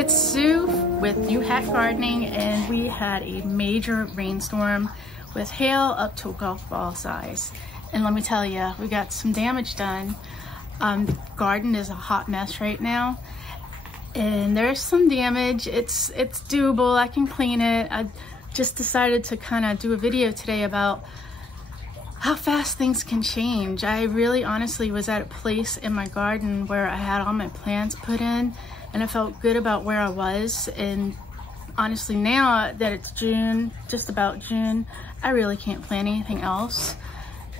It's Sue with New Hat Gardening, and we had a major rainstorm with hail up to a golf ball size. And let me tell you, we got some damage done. The garden is a hot mess right now, and there's some damage. It's doable. I can clean it. I just decided to kind of do a video today about how fast things can change. I really honestly was at a place in my garden where I had all my plants put in and I felt good about where I was, and honestly now that it's June, just about June, I really can't plant anything else.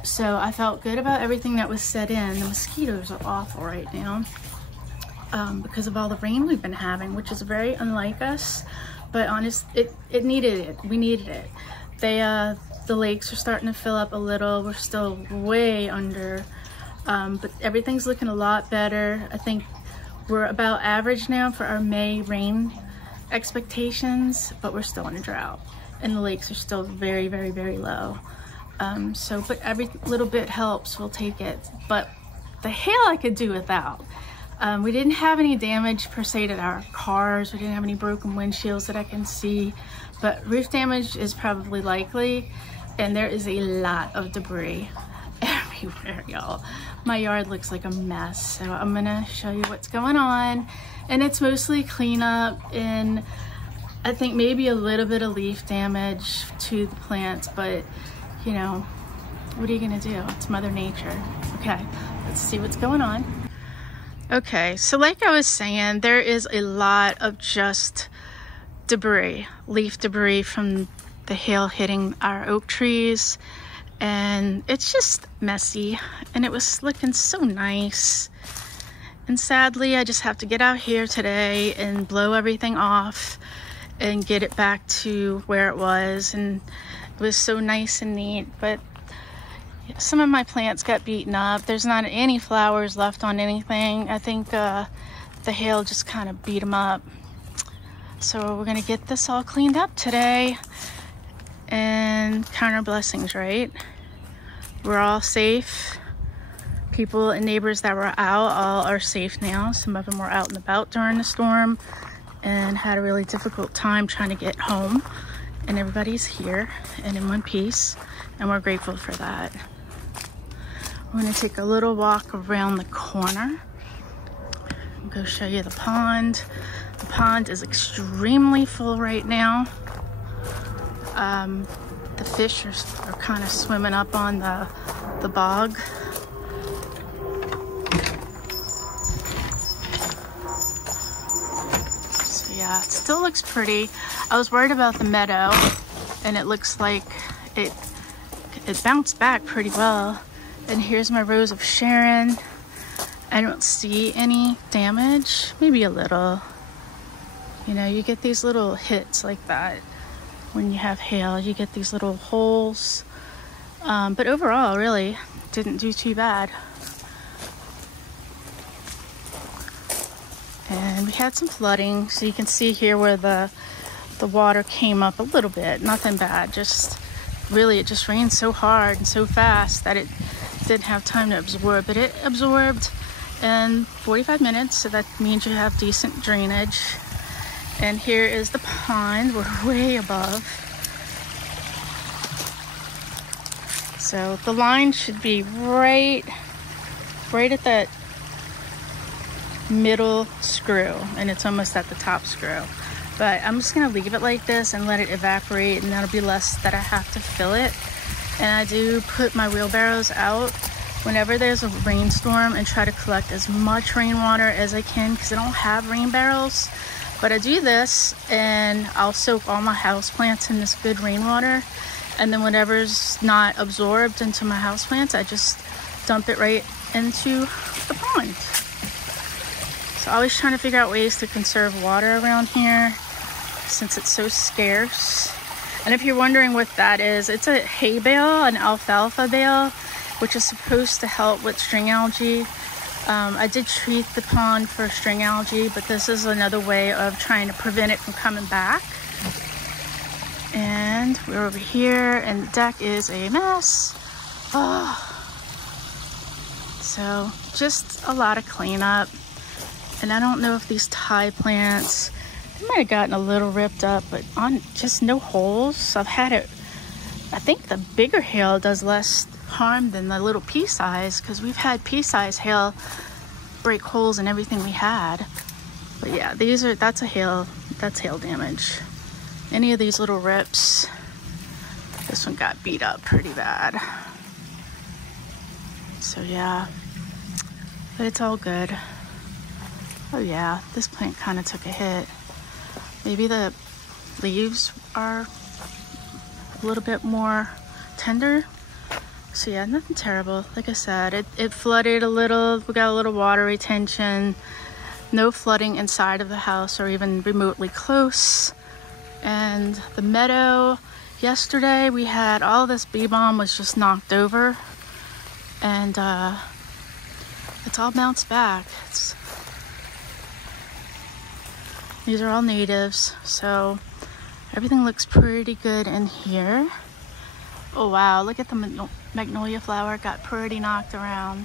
So I felt good about everything that was set in. The mosquitoes are awful right now because of all the rain we've been having, which is very unlike us, but it needed it. We needed it. The lakes are starting to fill up a little. We're still way under, but everything's looking a lot better. I think we're about average now for our May rain expectations, but we're still in a drought, and the lakes are still very, very, very low. But every little bit helps. We'll take it. But the hail I could do without. We didn't have any damage per se to our cars. We didn't have any broken windshields that I can see, but roof damage is probably likely, and there is a lot of debris everywhere, y'all. My yard looks like a mess, so I'm gonna show you what's going on. And it's mostly cleanup, and I think maybe a little bit of leaf damage to the plants, but you know, what are you gonna do? It's Mother Nature. Okay, let's see what's going on. Okay, so like I was saying, there is a lot of just debris, leaf debris from the hail hitting our oak trees, and it's just messy, and it was looking so nice. And sadly, I just have to get out here today and blow everything off and get it back to where it was, and it was so nice and neat. But some of my plants got beaten up. There's not any flowers left on anything. I think the hail just kind of beat them up. So we're gonna get this all cleaned up today and count our blessings, right? We're all safe. People and neighbors that were out all are safe now. Some of them were out and about during the storm and had a really difficult time trying to get home. And everybody's here and in one piece, and we're grateful for that. We're gonna take a little walk around the corner and go show you the pond. The pond is extremely full right now. The fish are kind of swimming up on the bog. So yeah, it still looks pretty. I was worried about the meadow, and it looks like it bounced back pretty well. And here's my rose of Sharon. I don't see any damage, maybe a little. You know, you get these little hits like that when you have hail. You get these little holes. But overall, really didn't do too bad. And we had some flooding, so you can see here where the water came up a little bit. Nothing bad, just really it just rained so hard and so fast that it didn't have time to absorb. But it absorbed in 45 minutes, so that means you have decent drainage. And here is the pond. We're way above. So the line should be right at that middle screw, and it's almost at the top screw. But I'm just gonna leave it like this and let it evaporate, and that'll be less that I have to fill it. And I do put my wheelbarrows out whenever there's a rainstorm and try to collect as much rainwater as I can, because I don't have rain barrels. But I do this, and I'll soak all my houseplants in this good rainwater, and then whatever's not absorbed into my houseplants, I just dump it right into the pond. So always trying to figure out ways to conserve water around here since it's so scarce. And if you're wondering what that is, it's a hay bale, an alfalfa bale, which is supposed to help with string algae. I did treat the pond for string algae, but this is another way of trying to prevent it from coming back. And we're over here, and the deck is a mess. Oh. So just a lot of cleanup. And I don't know if these Thai plants It might have gotten a little ripped up, but on just no holes. I've had it, I think the bigger hail does less harm than the little pea-size, because we've had pea-size hail break holes in everything we had. But yeah, that's hail damage. Any of these little rips, this one got beat up pretty bad. So yeah, but it's all good. Oh yeah, this plant kind of took a hit. Maybe the leaves are a little bit more tender. So yeah, nothing terrible. Like I said, it flooded a little. We got a little water retention. No flooding inside of the house or even remotely close. And the meadow, yesterday we had all this bee balm was just knocked over. And it's all bounced back. These are all natives, so everything looks pretty good in here. Oh wow, look at the magnolia flower, got pretty knocked around.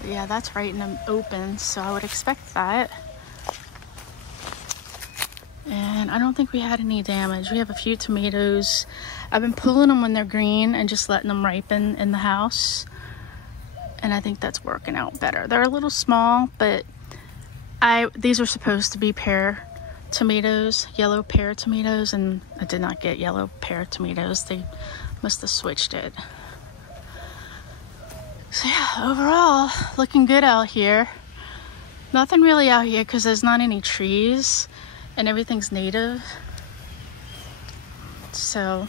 But yeah, that's right in the open, so I would expect that. And I don't think we had any damage. We have a few tomatoes. I've been pulling them when they're green and just letting them ripen in the house. And I think that's working out better. They're a little small, but these are supposed to be pear tomatoes, yellow pear tomatoes, and I did not get yellow pear tomatoes. They must have switched it. So yeah, overall, looking good out here. Nothing really out here because there's not any trees and everything's native. So,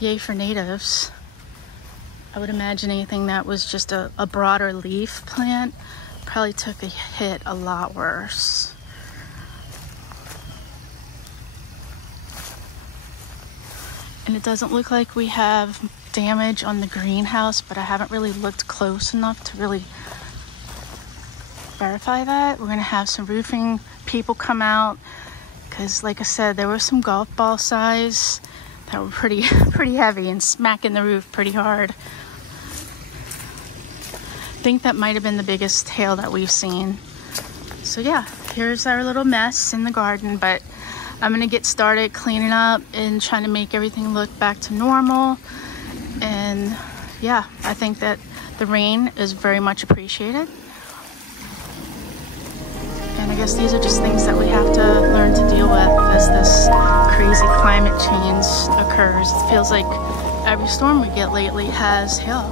yay for natives. I would imagine anything that was just a broader leaf plant probably took a hit a lot worse. And it doesn't look like we have damage on the greenhouse, but I haven't really looked close enough to really verify that. We're gonna have some roofing people come out because, like I said, there were some golf ball size that were pretty heavy and smacking the roof pretty hard. I think that might have been the biggest hail that we've seen. So yeah, here's our little mess in the garden, but I'm gonna get started cleaning up and trying to make everything look back to normal. And yeah, I think that the rain is very much appreciated. And I guess these are just things that we have to learn to deal with as this crazy climate change occurs. It feels like every storm we get lately has hail.